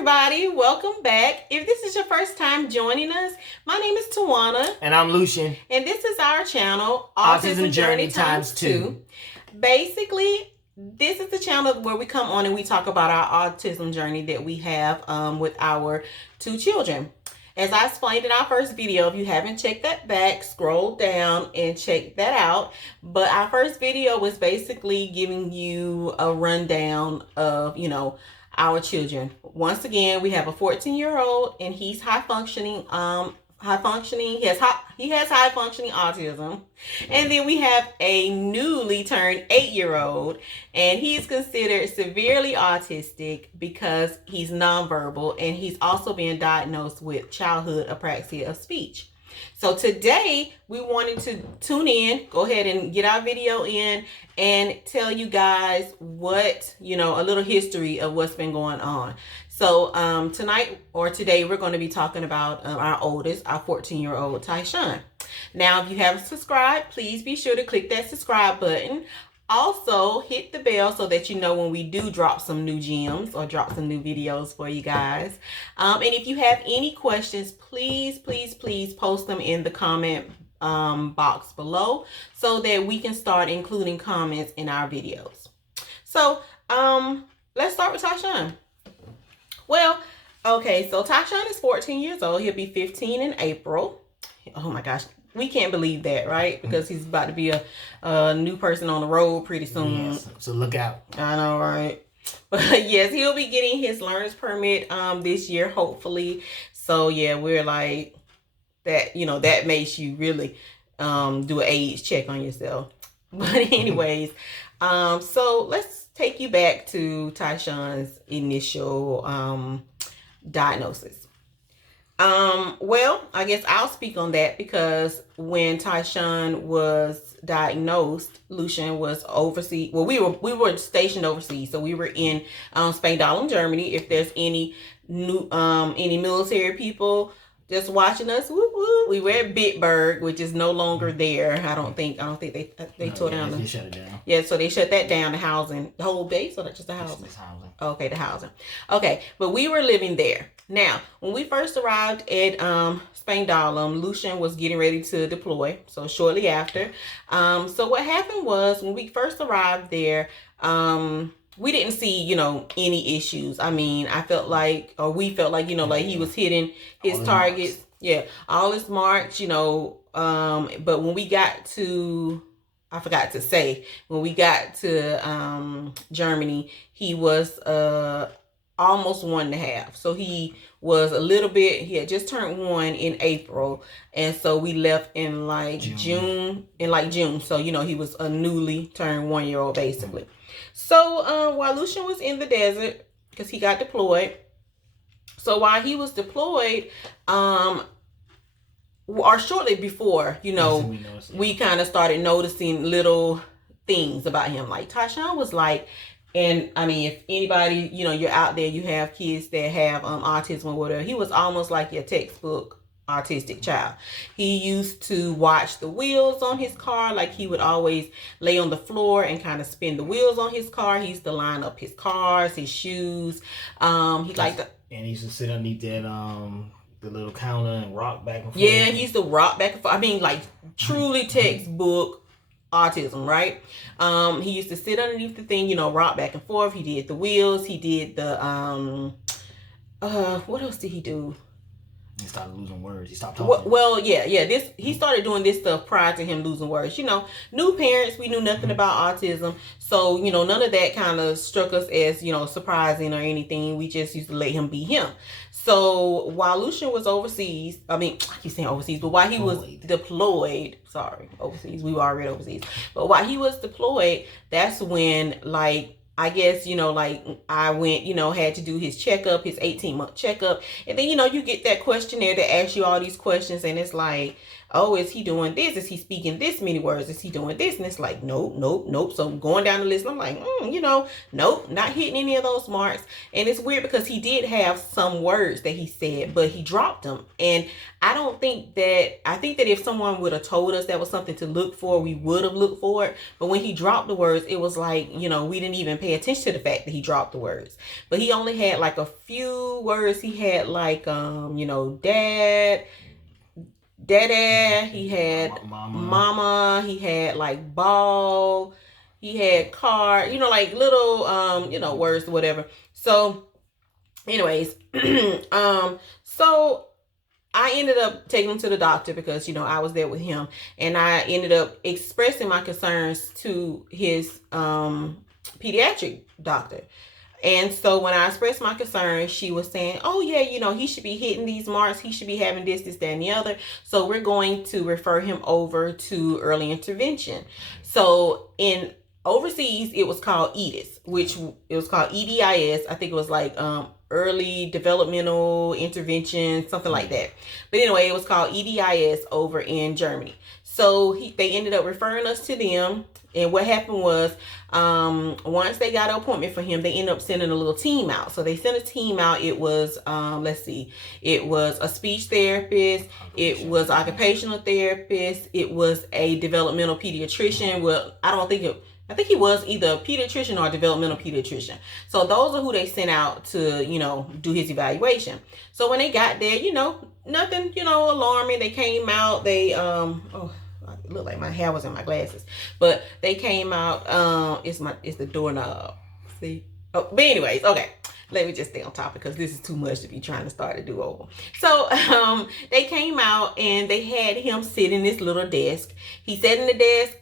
everybody, welcome back. If this is your first time joining us, my name is Tawana. And I'm Lucian. And this is our channel, Autism Journey Times 2. Basically, this is the channel where we come on and we talk about our autism journey that we have with our two children. As I explained in our first video, if you haven't checked that back, scroll down and check that out. But our first video was basically giving you a rundown of, our children. Once again, we have a 14-year-old and he's high functioning. He has high functioning autism. And then we have a newly turned 8-year-old, and he's considered severely autistic because he's nonverbal, and he's also being diagnosed with childhood apraxia of speech. So today we wanted to tune in, go ahead and get our video in and tell you guys what, a little history of what's been going on. So today we're going to be talking about our oldest, our 14-year-old TyCian. Now, if you haven't subscribed, please be sure to click that subscribe button. Also, hit the bell so that you know when we do drop some new gems or drop some new videos for you guys. And if you have any questions, please post them in the comment box below so that we can start including comments in our videos. So, let's start with TyCian. Well, okay, so TyCian is 14 years old. He'll be 15 in April. Oh my gosh. We can't believe that, right? Because he's about to be a new person on the road pretty soon. Yes, so look out. I know, right? But yes, he'll be getting his learner's permit this year, hopefully. So yeah, we're like that. That makes you really do an age check on yourself. But anyways, so let's take you back to TyCian's initial diagnosis. Well, I guess I'll speak on that because when TyCian was diagnosed, Lucian was overseas. Well, we were stationed overseas, so we were in Spain, Germany. If there's any new any military people just watching us, whoop, whoop, we were at Bitburg, which is no longer there. I don't think they tore down. They shut it down. Yeah, so they shut that down. The housing, the whole base, or just the housing. Just housing. Okay, the housing. Okay, but we were living there. Now, when we first arrived at Spain, Lucian was getting ready to deploy. So shortly after. So what happened was when we first arrived there, we didn't see, any issues. I mean, we felt like, like he was hitting his targets. Marks. Yeah, all his marks, but when we got to, I forgot to say, when we got to Germany, he was almost 1.5. So he was a little bit, he had just turned 1 in April. And so we left in June. So, he was a newly turned 1-year-old basically. So while Lucian was in the desert, because he got deployed. So while he was deployed, or shortly before, we kind of started noticing little things about him. Like TyCian was like, and I mean, if anybody, you're out there, you have kids that have autism or whatever, he was almost like your textbook autistic child. He used to watch the wheels on his car. Like he would always lay on the floor and kind of spin the wheels on his car. He used to line up his cars, his shoes. And he used to sit underneath that the little counter and rock back and forth. Yeah, he used to rock back and forth. I mean, like truly textbook autism, right? He used to sit underneath the thing, rock back and forth. He did the wheels. He did the what else did he do? He started losing words. He stopped talking. Well, yeah. He started doing this stuff prior to him losing words. New parents, we knew nothing about autism. So, none of that kind of struck us as, surprising or anything. We just used to let him be him. So while Lucian was overseas, I keep saying overseas, but while he was deployed, overseas, we were already overseas. But while he was deployed, that's when, I guess, I went, had to do his checkup, his 18-month checkup. And then, you get that questionnaire that asks you all these questions. And it's like, oh, is he doing this? Is he speaking this many words? Is he doing this? And it's like, nope. So going down the list, I'm like, nope, not hitting any of those marks. And it's weird because he did have some words that he said, but he dropped them. And I think that if someone would have told us that was something to look for, we would have looked for it. But when he dropped the words, it was like, we didn't even pay attention to the fact that he dropped the words. But he only had like a few words. He had like, dad, dada, he had mama, he had like ball, he had car, like little, words or whatever. So anyways, so I ended up taking him to the doctor because, I was there with him, and I ended up expressing my concerns to his pediatric doctor. And so when I expressed my concerns, she was saying, oh yeah, he should be hitting these marks. He should be having this, that, and the other. So we're going to refer him over to early intervention. So in overseas, it was called EDIS, which it was called EDIS. I think it was like early developmental intervention, something like that. But anyway, it was called EDIS over in Germany. So they ended up referring us to them. And what happened was, once they got an appointment for him, they ended up sending a little team out. So they sent a team out. It was, it was a speech therapist. It was occupational therapist. It was a developmental pediatrician. Well, I think he was either a pediatrician or a developmental pediatrician. So those are who they sent out to, do his evaluation. So when they got there, nothing, alarming. They came out. They, it looked like my hair was in my glasses, but they came out. It's the doorknob. See? Oh, but anyways, okay. Let me just stay on topic because this is too much to be trying to start a do-over. So they came out and they had him sit in this little desk. He sat in the desk.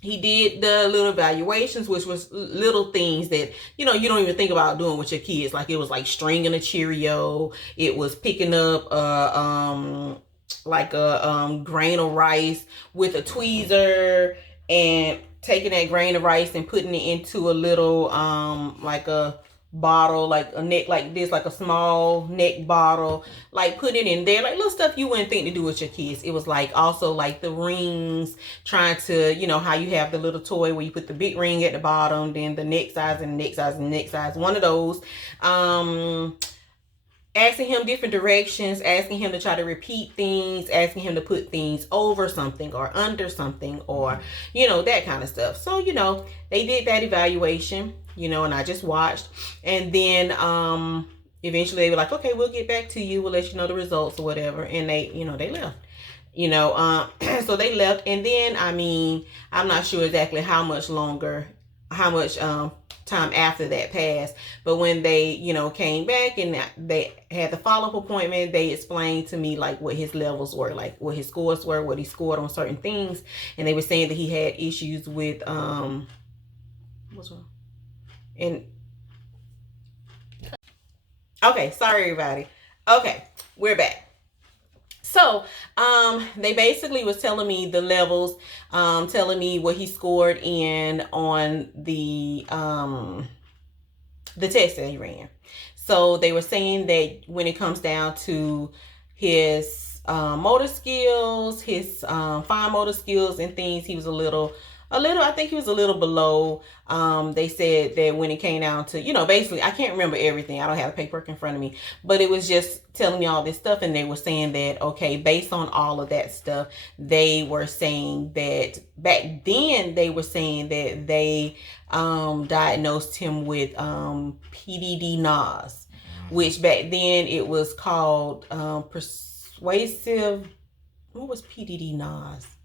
He did the little evaluations, which was little things that, you don't even think about doing with your kids. Like it was like stringing a Cheerio. It was picking up like a grain of rice with a tweezer and taking that grain of rice and putting it into a little like a bottle, like a neck like this, like a small neck bottle, like put it in there, like little stuff you wouldn't think to do with your kids. It was like also like the rings, trying to, how you have the little toy where you put the big ring at the bottom, then the neck size and the neck size and the neck size, one of those. Asking him different directions, asking him to try to repeat things, asking him to put things over something or under something, or, that kind of stuff. So, they did that evaluation, and I just watched. And then eventually they were like, okay, we'll get back to you. We'll let you know the results or whatever. And they, they left. So they left. And then, I'm not sure exactly how much time after that passed, but when they came back and they had the follow-up appointment, they explained to me like what his levels were, like what his scores were, what he scored on certain things, and they were saying that he had issues with what's wrong? And okay, sorry everybody. Okay, we're back. So, they basically was telling me the levels, telling me what he scored in on the test that he ran. So they were saying that when it comes down to his motor skills, his fine motor skills and things, he was I think he was a little below. They said that when it came down to, basically, I can't remember everything. I don't have the paperwork in front of me, but it was just telling me all this stuff. And they were saying that, okay, based on all of that stuff, they were saying that back then they were saying that they diagnosed him with PDD-NOS, which back then it was called persuasive. What was PDD-NOS?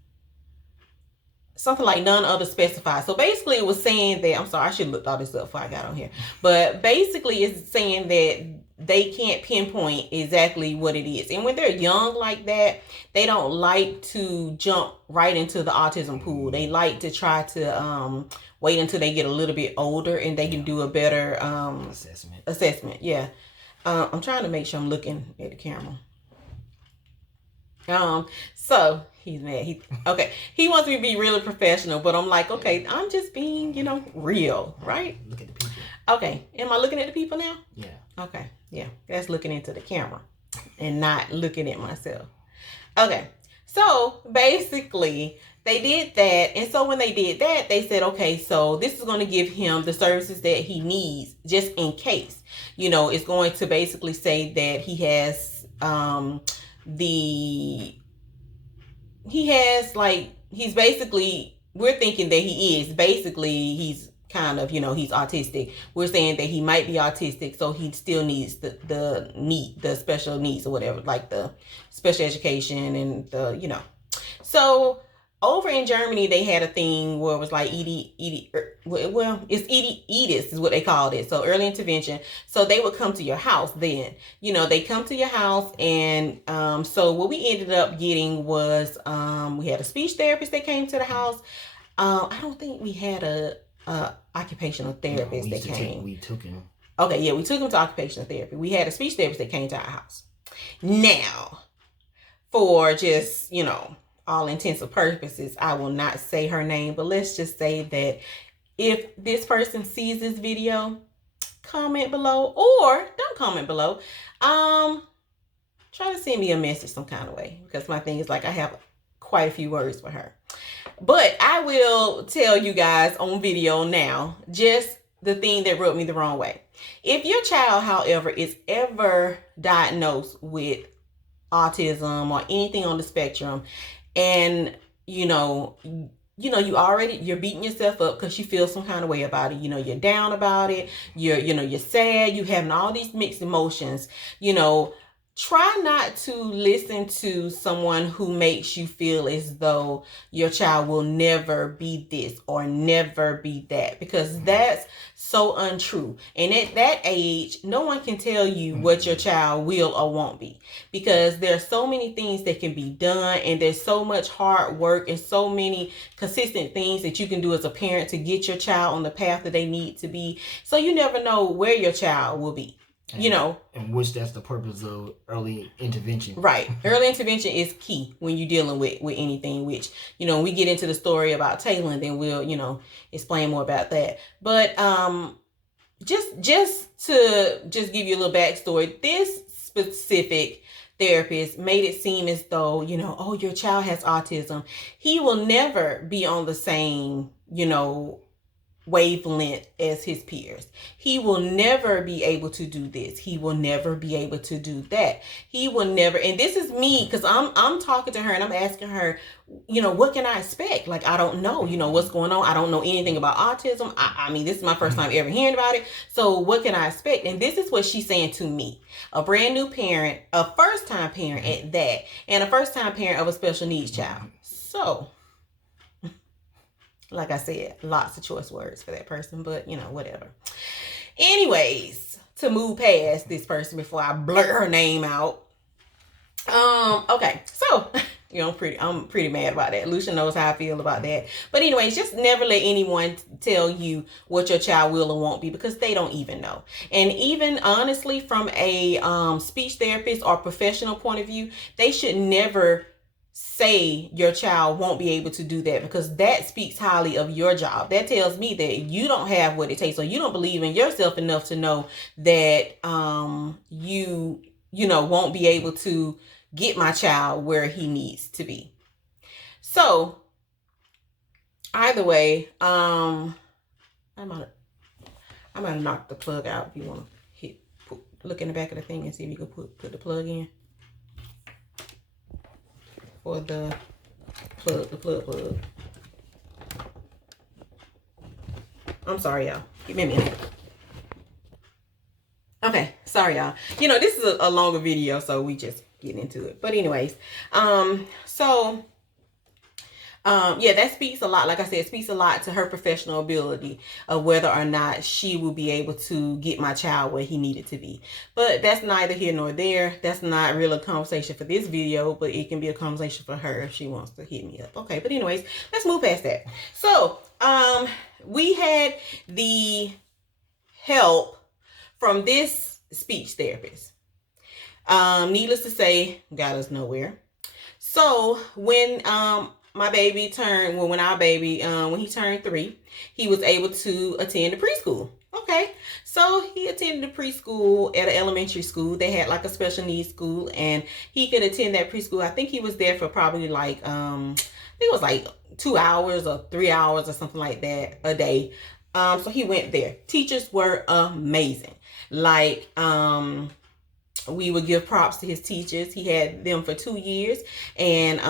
Something like none other specified. So basically it was saying that, I'm sorry, I should have looked all this up before I got on here. But basically it's saying that they can't pinpoint exactly what it is. And when they're young like that, they don't like to jump right into the autism pool. They like to try to wait until they get a little bit older and they can do a better assessment. Yeah. I'm trying to make sure I'm looking at the camera. So he's mad. He wants me to be really professional, but I'm like, okay, I'm just being, real, right? Look at the people. Okay. Am I looking at the people now? Yeah. Okay. Yeah. That's looking into the camera and not looking at myself. Okay. So basically they did that. And so when they did that, they said, okay, so this is going to give him the services that he needs just in case, it's going to basically say that he has, he's basically, we're thinking that he's kind of, he's autistic. We're saying that he might be autistic, so he still needs the special needs or whatever, like the special education and the. So over in Germany, they had a thing where it was like well, it's EDIS is what they called it. So early intervention. So they would come to your house then. They come to your house, and so what we ended up getting was we had a speech therapist that came to the house. I don't think we had a occupational therapist that came. We took him. Okay, yeah, we took him to occupational therapy. We had a speech therapist that came to our house. Now, for just, all intents and purposes, I will not say her name, but let's just say that if this person sees this video, comment below, or don't comment below. Try to send me a message some kind of way, because my thing is, like, I have quite a few words for her. But I will tell you guys on video now just the thing that rubbed me the wrong way. If your child, however, is ever diagnosed with autism or anything on the spectrum, and you're beating yourself up because you feel some kind of way about it, you're down about it, you're sad, you're having all these mixed emotions, try not to listen to someone who makes you feel as though your child will never be this or never be that, because that's so untrue. And at that age, no one can tell you what your child will or won't be, because there's so many things that can be done, and there's so much hard work and so many consistent things that you can do as a parent to get your child on the path that they need to be. So you never know where your child will be. And which that's the purpose of early intervention. Right. Early intervention is key when you're dealing with anything, which, when we get into the story about TyCian's, then we'll, explain more about that. But just to give you a little backstory, this specific therapist made it seem as though, oh, your child has autism. He will never be on the same, wavelength as his peers. He will never be able to do this. He will never be able to do that. He will never, and this is me, because I'm talking to her and I'm asking her, what can I expect? Like, I don't know, what's going on. I don't know anything about autism. I mean, this is my first time ever hearing about it. So what can I expect? And this is what she's saying to me, a brand new parent, a first time parent at that, and a first time parent of a special needs child. So, like I said, lots of choice words for that person, but whatever. Anyways, to move past this person before I blur her name out. Okay, so I'm pretty mad about that. Lucia knows how I feel about that. But anyways, just never let anyone tell you what your child will or won't be, because they don't even know. And even honestly, from a speech therapist or professional point of view, they should never say your child won't be able to do that, because that speaks highly of your job. That tells me that you don't have what it takes, or you don't believe in yourself enough to know that you won't be able to get my child where he needs to be. So either way, I might have knocked the plug out. If you want to look in the back of the thing and see if you can put the plug in. For the plug. I'm sorry, y'all. Give me a minute. Okay, sorry, y'all. This is a longer video, so we just getting into it. But anyways, that speaks a lot. Like I said, it speaks a lot to her professional ability of whether or not she will be able to get my child where he needed to be. But that's neither here nor there. That's not really a conversation for this video, but it can be a conversation for her if she wants to hit me up. Okay, but anyways, let's move past that. So, we had the help from this speech therapist. Needless to say, got us nowhere. So when when he turned 3, he was able to attend the preschool. Okay, so he attended the preschool at an elementary school. They had like a special needs school, and he could attend that preschool. I think he was there for probably like I think it was like 2 hours or 3 hours or something like that a day. So he went there. Teachers were amazing. Like we would give props to his teachers. He had them for 2 years. And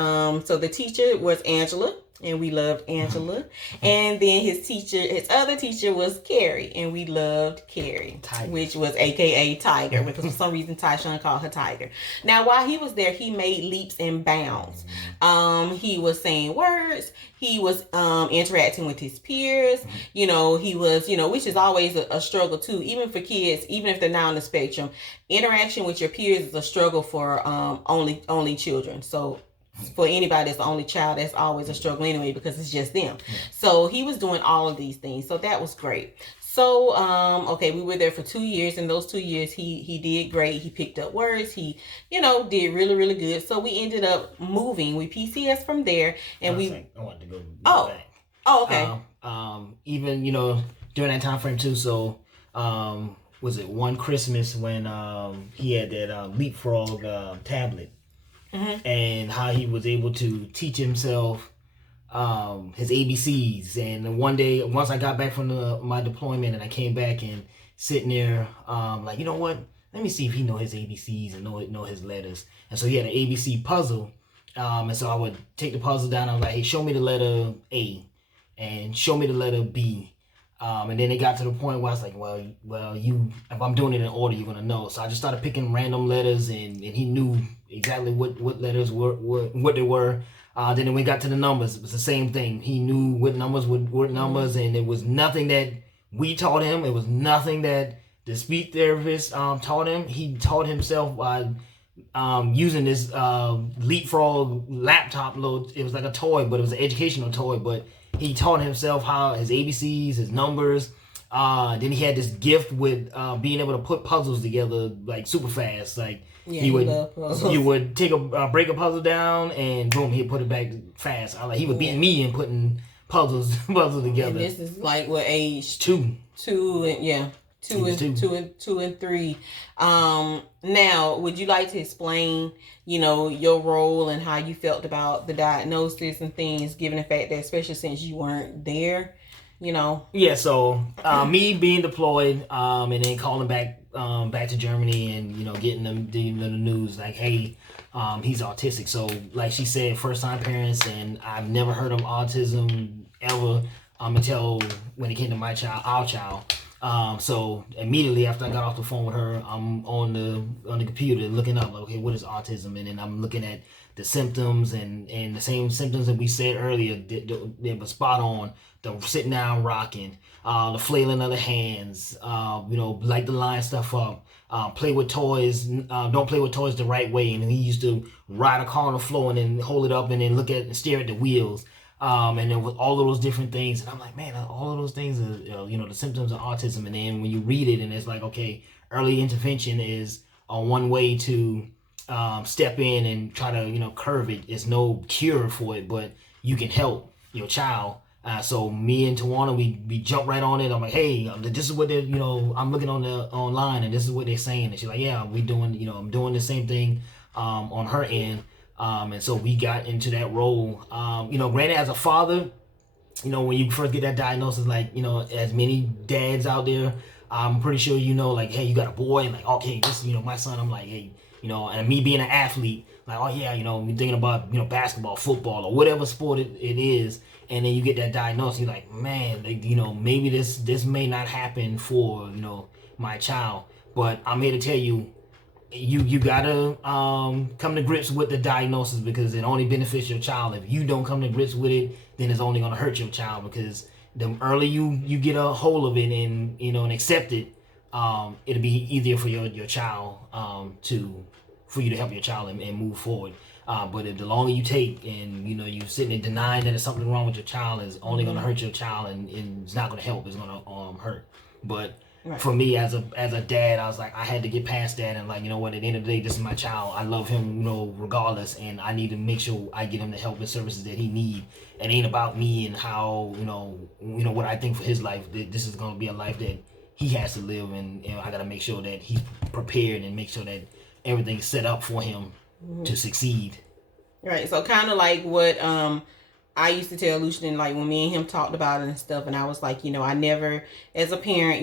so the teacher was Angela. and we loved Angela. And then his other teacher was Carrie, and we loved Carrie, which was AKA Tiger, because for some reason TyCian called her Tiger. Now, while he was there, he made leaps and bounds. He was saying words. He was interacting with his peers. He was, which is always a struggle too, even for kids, even if they're not on the spectrum. Interaction with your peers is a struggle for only children. So for anybody that's the only child, that's always a struggle anyway, because it's just them. So he was doing all of these things. So that was great. So, okay, we were there for 2 years. In those 2 years, he did great. He picked up words. He, did really, really good. So we ended up moving. We PCS from there, and I wanted to go back. Oh, okay. Even, during that time frame too. So, was it one Christmas when he had that leapfrog tablet, and how he was able to teach himself his ABCs. And one day, once I got back from my deployment and I came back and sitting there, like, you know what? Let me see if he know his ABCs and know his letters. And so he had an ABC puzzle. And so I would take the puzzle down. I was like, hey, show me the letter A and show me the letter B. And then it got to the point where I was like, well, if I'm doing it in order, you're gonna know. So I just started picking random letters, and he knew exactly what letters were what they were. Then when we got to the numbers, it was the same thing. He knew what numbers were numbers, and it was nothing that we taught him. It was nothing that the speech therapist taught him. He taught himself by using this leapfrog laptop. It was like a toy, but it was an educational toy. But he taught himself how his ABCs, his numbers. Then he had this gift with being able to put puzzles together like super fast. Like you would take break a puzzle down, and boom, he'd put it back fast. He would beat me in putting puzzles together. And this is like what age? 2. 2 and yeah. 2 and 3. Now, would you like to explain, your role and how you felt about the diagnosis and things, given the fact that, especially since you weren't there, Yeah. So me being deployed, and then calling back to Germany, and getting them the news like, hey, he's autistic. So like she said, first time parents, and I've never heard of autism ever until when it came to our child. So immediately after I got off the phone with her, I'm on the computer looking up, like, okay, what is autism? And then I'm looking at the symptoms, and the same symptoms that we said earlier, they were spot on. The sitting down rocking, the flailing of the hands, like the line stuff up, play with toys, don't play with toys the right way. And he used to ride a car on the floor and then hold it up and then stare at the wheels. And then with all of those different things, and I'm like, man, all of those things are, the symptoms of autism. And then when you read it, and it's like, okay, early intervention is one way to step in and try to, curve it. It's no cure for it, but you can help your child. So me and Tawana, we jump right on it. I'm like, hey, this is what they're, I'm looking on online, and this is what they're saying. And she's like, yeah, we doing, I'm doing the same thing on her end. And so we got into that role. Granted, as a father, when you first get that diagnosis, like, as many dads out there, I'm pretty sure like, hey, you got a boy, and like, okay, this, my son. I'm like, hey, and me being an athlete, like, oh yeah, we're thinking about, basketball, football, or whatever sport it is. And then you get that diagnosis, you're like, man, maybe this may not happen for, my child. But I'm here to tell you, you gotta come to grips with the diagnosis, because it only benefits your child. If you don't come to grips with it, then it's only gonna hurt your child, because the earlier you get a hold of it and and accept it, it'll be easier for your child for you to help your child and move forward. But if the longer you take, and you sitting and denying that there's something wrong with your child, is only gonna hurt your child, and it's not gonna help. It's gonna hurt. But right. For me as a dad, I was like, I had to get past that, and like, what, at the end of the day, this is my child. I love him, regardless, and I need to make sure I get him the help and services that he need. It ain't about me and how, what I think for his life. This is gonna be a life that he has to live, and I gotta make sure that he's prepared and make sure that everything's set up for him to succeed. Right. So kind of like what I used to tell Lucian, like when me and him talked about it and stuff, and I was like, I never, as a parent,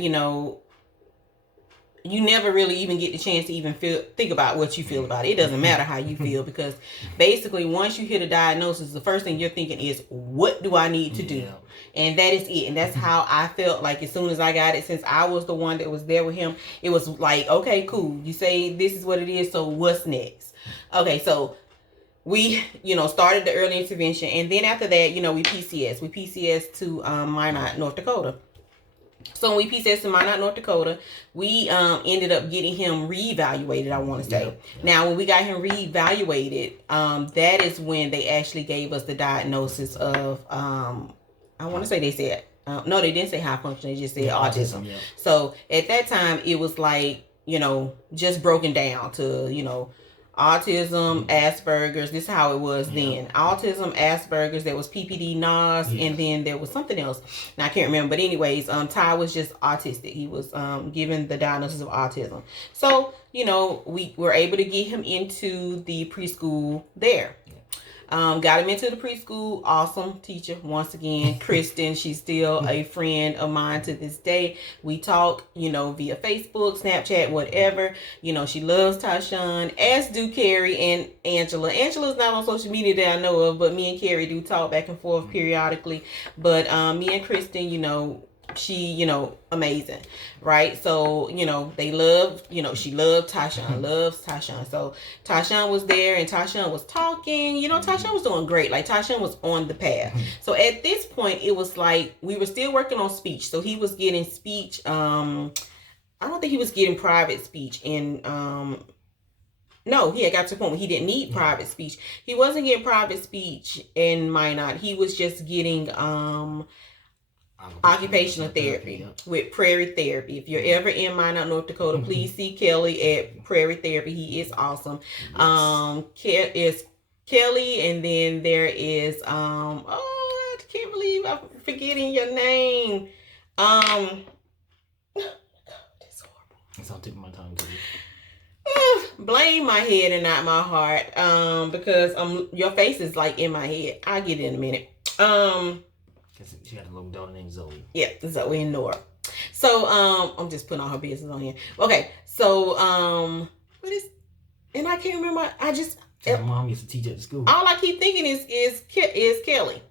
you never really even get the chance to even think about what you feel about it. It doesn't matter how you feel, because basically once you hit a diagnosis, the first thing you're thinking is, what do I need to do? Yeah. And that is it. And that's how I felt like as soon as I got it, since I was the one that was there with him. It was like, okay, cool. You say this is what it is, so what's next? Okay, so we, started the early intervention. And then after that, we PCS to Minot, North Dakota. So when we PCS to Minot, North Dakota, we ended up getting him reevaluated, I want to say. Yep. Now, when we got him reevaluated, that is when they actually gave us the diagnosis of, I want to say they said, no, they didn't say high function. They just said autism. Yeah. So at that time, it was like, just broken down to, autism, Asperger's. This is how it was then. Autism, Asperger's. There was PPD, NOS, and then there was something else. Now I can't remember. But anyways, Ty was just autistic. He was given the diagnosis of autism. So we were able to get him into the preschool there. Got him into the preschool. Awesome teacher. Once again, Kristen, she's still a friend of mine to this day. We talk, via Facebook, Snapchat, whatever. She loves TyCian, as do Carrie and Angela. Angela's not on social media that I know of, but me and Carrie do talk back and forth periodically. But me and Kristen, she, amazing, right? So, they love, she loved TyCian, loves TyCian. So TyCian was there and TyCian was talking, TyCian was doing great. Like TyCian was on the path. So at this point, it was like we were still working on speech. So he was getting speech. I don't think he was getting private speech in, no, he had got to the point where he didn't need private speech. He wasn't getting private speech in Minot. He was just getting, occupational therapy with Prairie Therapy. If you're ever in Minot, North Dakota, please see Kelly at Prairie Therapy. He is awesome. Is Kelly, and then there is I can't believe I'm forgetting your name. Oh my God, that's horrible. It's on tip of my tongue too. Blame my head and not my heart. Because your face is like in my head. I'll get it in a minute. She got a little daughter named Zoe. Yeah, Zoe and Nora. So I'm just putting all her business on here. Okay, so what is? And I can't remember. My mom used to teach at the school. All I keep thinking is Kelly.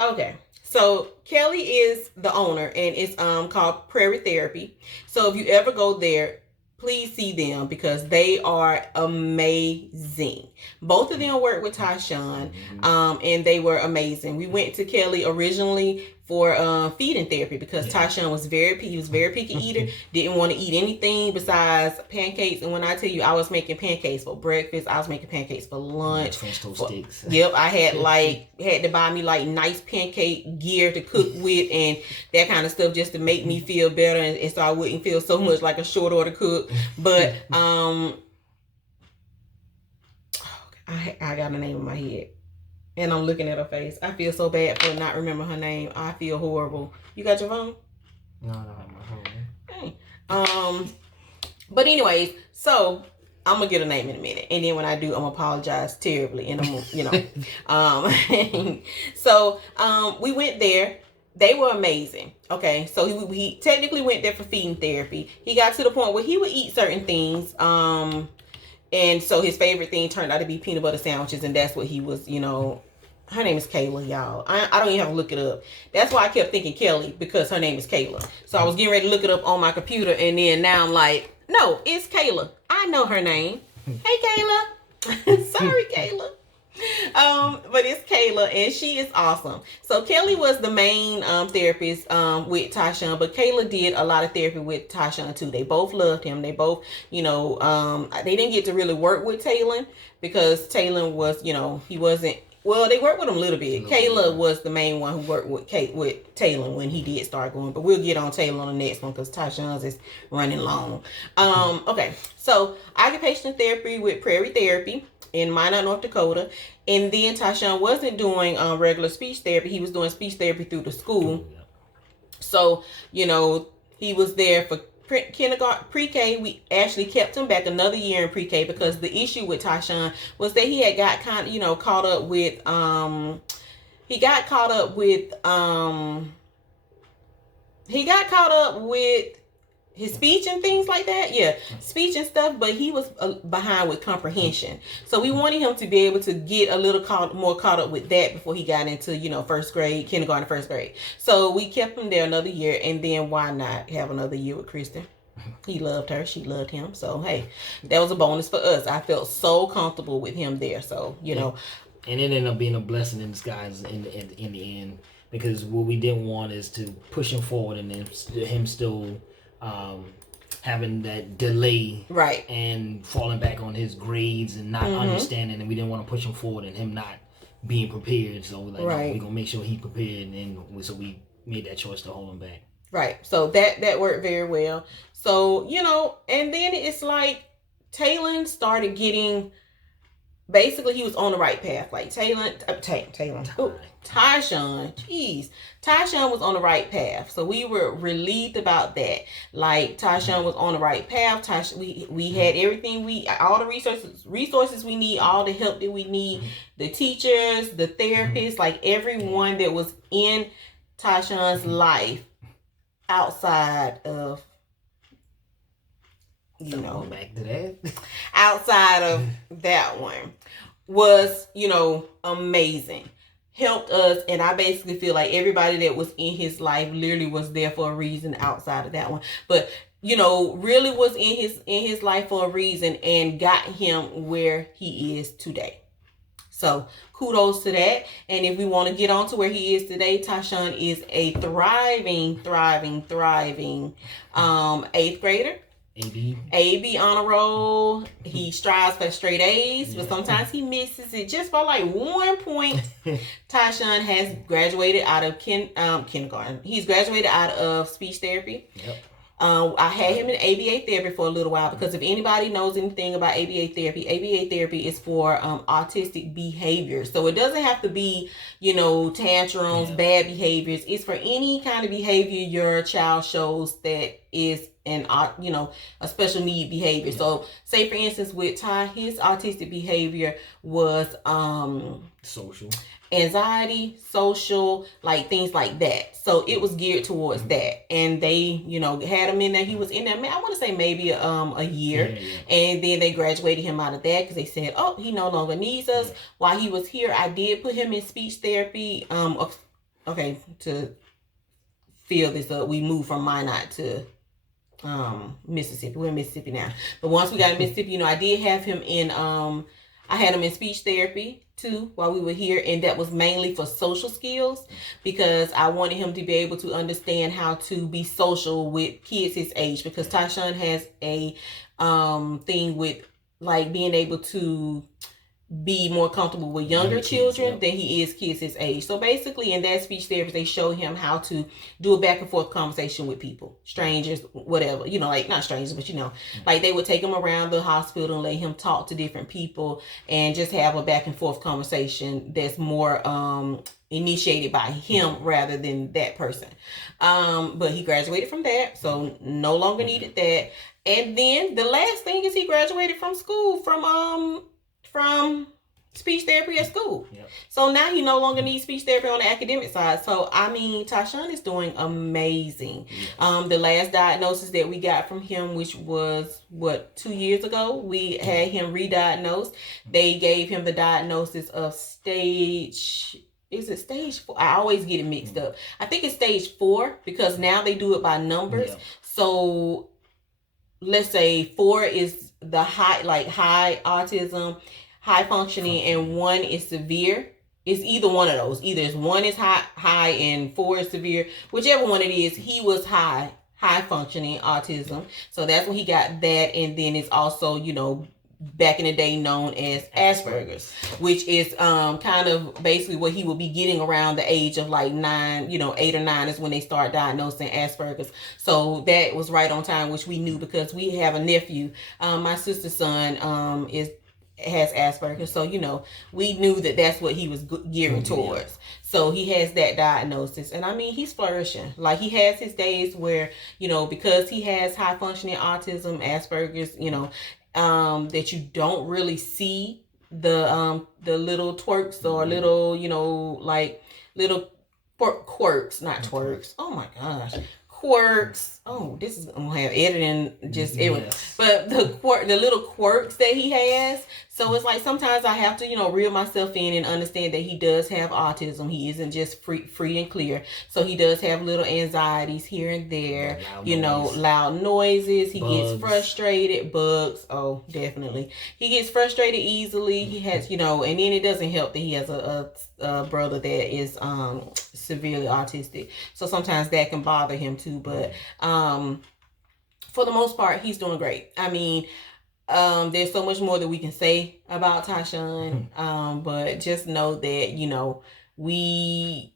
Okay, so Kelly is the owner, and it's called Prairie Therapy. So if you ever go there, please see them because they are amazing. Both of them work with TyCian, and they were amazing. We went to Kelly originally for feeding therapy because TyCian was very picky eater, didn't want to eat anything besides pancakes. And when I tell you I was making pancakes for breakfast, I was making pancakes for lunch. French toast sticks. Yep, I had to buy me like nice pancake gear to cook with and that kind of stuff just to make me feel better and so I wouldn't feel so much like a short order cook. But I got a name in my head. And I'm looking at her face. I feel so bad for not remembering her name. I feel horrible. You got your phone? No, I don't have my Hey. phone. But anyways, so I'm gonna get a name in a minute, and then when I do, I'm gonna apologize terribly, and So we went there. They were amazing. Okay, so he technically went there for feeding therapy. He got to the point where he would eat certain things. And so his favorite thing turned out to be peanut butter sandwiches, and that's what he was, her name is Kayla, y'all. I don't even have to look it up. That's why I kept thinking Kelly, because her name is Kayla. So I was getting ready to look it up on my computer, and then now I'm like, no, it's Kayla. I know her name. Hey, Kayla. Sorry, Kayla. But it's Kayla, and she is awesome. So Kelly was the main therapist with TyCian, but Kayla did a lot of therapy with TyCian too. They both loved him. They both, they didn't get to really work with Talon because Talon was, he wasn't. Well, they worked with him a little bit. Kayla was the main one who worked with Talon when he did start going. But we'll get on Talon on the next one because TyCian's is running long. Okay, so occupational therapy with Prairie Therapy in Minot, North Dakota. And then TyCian wasn't doing regular speech therapy. He was doing speech therapy through the school. So, he was there for kindergarten, pre-K. We actually kept him back another year in pre-K because the issue with TyCian was that he had got kind of, caught up with, his speech and things like that. Yeah, speech and stuff, but he was behind with comprehension. So we wanted him to be able to get a little more caught up with that before he got into, first grade, kindergarten, first grade. So we kept him there another year, and then why not have another year with Kristen? He loved her, she loved him. So hey, that was a bonus for us. I felt so comfortable with him there. So, And it ended up being a blessing in disguise in the end, because what we didn't want is to push him forward and then him still having that delay, right, and falling back on his grades and not understanding, and we didn't want to push him forward and him not being prepared. So we're like, right, no, we're gonna make sure he's prepared, and so we made that choice to hold him back. Right. So that worked very well. So, and then it's like Talon started getting, basically he was on the right path. Like TyCian, TyCian was on the right path. So we were relieved about that. Like TyCian was on the right path. We had everything all the resources we need, all the help that we need, the teachers, the therapists, like everyone that was in TyCian's life outside of, going back to that, outside of that one was, amazing. Helped us, and I basically feel like everybody that was in his life literally was there for a reason outside of that one. But really was in his life for a reason and got him where he is today. So kudos to that. And if we want to get on to where he is today, TyCian is a thriving 8th grader. AB honor roll. He strives for straight A's, but sometimes he misses it just by like 1 point. TyCian has graduated out of kindergarten. He's graduated out of speech therapy. Yep. I had him in ABA therapy for a little while, because if anybody knows anything about ABA therapy is for autistic behavior. So it doesn't have to be, tantrums, bad behaviors. It's for any kind of behavior your child shows that is a special need behavior. Yeah. So say for instance with Ty, his autistic behavior was social, anxiety, social, like things like that. So it was geared towards that, and they had him in there. He was in there, I want to say maybe a year. And then they graduated him out of that because they said, oh, he no longer needs us. While he was here, I did put him in speech therapy. Okay, to fill this up, we moved from Minot to Mississippi. We're in Mississippi now, but once we got in Mississippi, I did have him in I had him in speech therapy too while we were here, and that was mainly for social skills, because I wanted him to be able to understand how to be social with kids his age, because TyCian has a thing with like being able to be more comfortable with younger children than he is kids his age. So basically in that speech therapy, they show him how to do a back and forth conversation with people, strangers, whatever, like not strangers, but like they would take him around the hospital and let him talk to different people and just have a back and forth conversation that's more initiated by him rather than that person. But he graduated from that, so no longer needed that. And then the last thing is he graduated from school from speech therapy at school. Yep. So now he no longer needs speech therapy on the academic side. So TyCian is doing amazing. The last diagnosis that we got from him, which was 2 years ago, we had him re-diagnosed. They gave him the diagnosis of stage 4? I always get it mixed up. I think it's stage 4 because now they do it by numbers. Yeah. So let's say 4 is the high autism, high functioning, and 1 is severe. It's either one of those. Either it's 1 is high and 4 is severe. Whichever one it is, he was high functioning autism. So that's when he got that. And then it's also, back in the day known as Asperger's, which is kind of basically what he will be getting around the age of like 9, 8 or 9 is when they start diagnosing Asperger's. So that was right on time, which we knew because we have a nephew. My sister's son has Asperger's, so we knew that that's what he was gearing towards. So he has that diagnosis, and he's flourishing. Like he has his days where because he has high functioning autism, Asperger's, that you don't really see the little twerks or little like little quirks, not twerks. Oh my gosh. quirks. Oh, this is gonna have editing just everything. Yes. But the little quirks that he has. So it's like sometimes I have to, reel myself in and understand that he does have autism. He isn't just free and clear. So he does have little anxieties here and there. Loud noises. He gets frustrated. Bugs. Oh, definitely. He gets frustrated easily. He has, and then it doesn't help that he has a brother that is severely autistic. So sometimes that can bother him too. But for the most part, he's doing great. I mean, there's so much more that we can say about TyCian, but just know that, we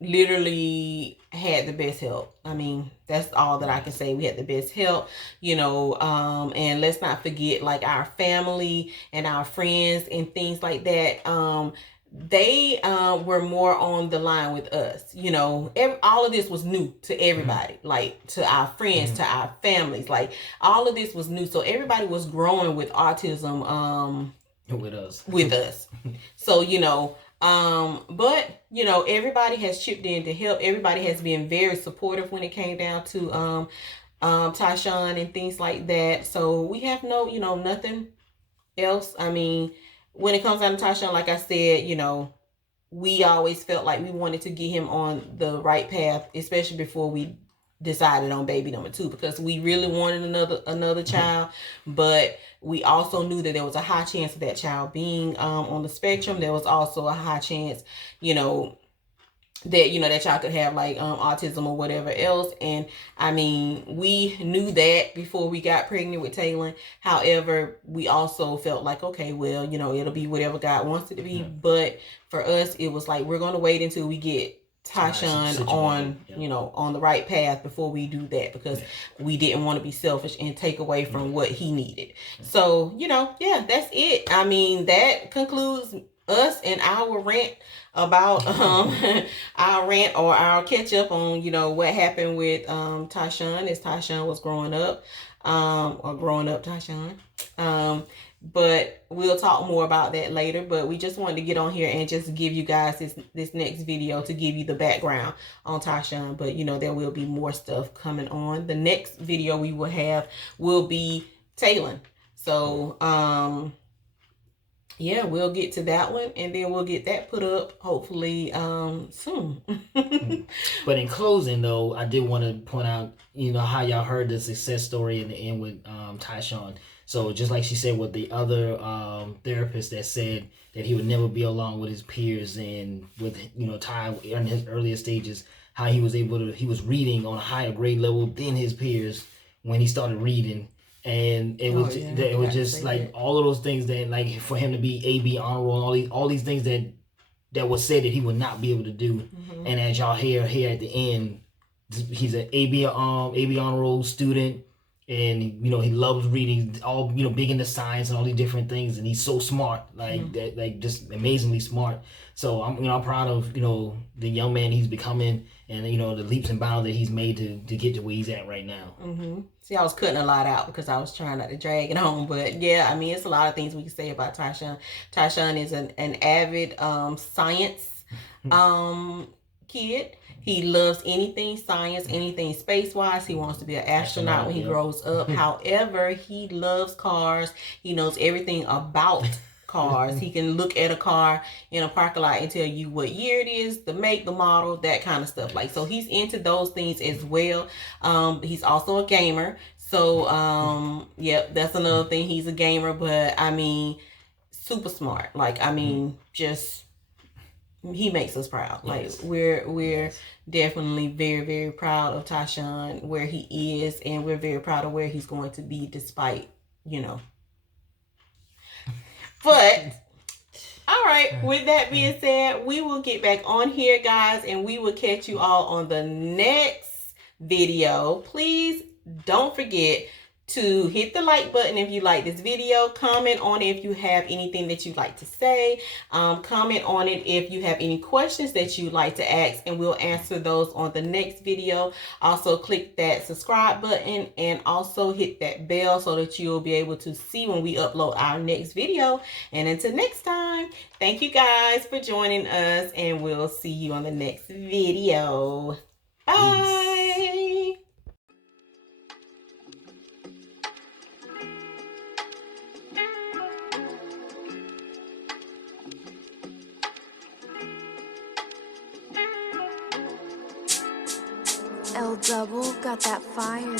literally had the best help. I mean, that's all that I can say. We had the best help, and let's not forget like our family and our friends and things like that. They were more on the line with us. All of this was new to everybody, like to our friends, to our families. Like all of this was new, so everybody was growing with autism with us. So but everybody has chipped in to help. Everybody has been very supportive when it came down to TyCian and things like that. So we have nothing else. I mean, when it comes down to TyCian, like I said, we always felt like we wanted to get him on the right path, especially before we decided on baby number 2, because we really wanted another child, but we also knew that there was a high chance of that child being on the spectrum. There was also a high chance, that that child could have like autism or whatever else. And I mean, we knew that before we got pregnant with Taylor. However, we also felt like, okay, well, it'll be whatever God wants it to be. But for us, it was like, we're going to wait until we get TyCian on on the right path before we do that, because we didn't want to be selfish and take away from what he needed. So that's it. I mean, that concludes us and our rant about our rant or our catch up on what happened with TyCian as TyCian was growing up, or growing up TyCian. But we'll talk more about that later. But we just wanted to get on here and just give you guys this next video to give you the background on TyCian. But there will be more stuff coming on. The next video we will have will be Taylor. So yeah, we'll get to that one, and then we'll get that put up hopefully soon. But in closing, though, I did want to point out, how y'all heard the success story in the end with TyCian. So just like she said with the other therapist that said that he would never be along with his peers, and with Ty in his earlier stages, how he was reading on a higher grade level than his peers when he started reading. And it was just like all of those things that, like, for him to be AB honor roll, and all these things that was said that he would not be able to do. And as y'all hear here at the end, he's an AB honor roll student, and he loves reading, all big into science and all these different things, and he's so smart, like that, like just amazingly smart. So I'm proud of the young man he's becoming, and the leaps and bounds that he's made to get to where he's at right now. See, I was cutting a lot out because I was trying not to drag it on, but yeah, I mean, it's a lot of things we can say about TyCian. TyCian is an avid science kid. He loves anything science, anything space-wise. He wants to be an astronaut when he grows up. However, he loves cars. He knows everything about cars. He can look at a car in a parking lot and tell you what year it is, the make, the model, that kind of stuff. Like, so he's into those things as well. He's also a gamer. So, yep, that's another thing. He's a gamer, but I mean, super smart. Like, I mean, just... he makes us proud. Like, we're definitely very, very proud of TyCian, where he is, and we're very proud of where he's going to be, despite but all right, with that being said, we will get back on here, guys, and we will catch you all on the next video. Please don't forget to hit the like button if you like this video. Comment on it if you have anything that you'd like to say. Comment on it if you have any questions that you'd like to ask, and we'll answer those on the next video. Also, click that subscribe button and also hit that bell so that you'll be able to see when we upload our next video. And until next time, thank you guys for joining us, and we'll see you on the next video. Bye. Peace. L double got that fire.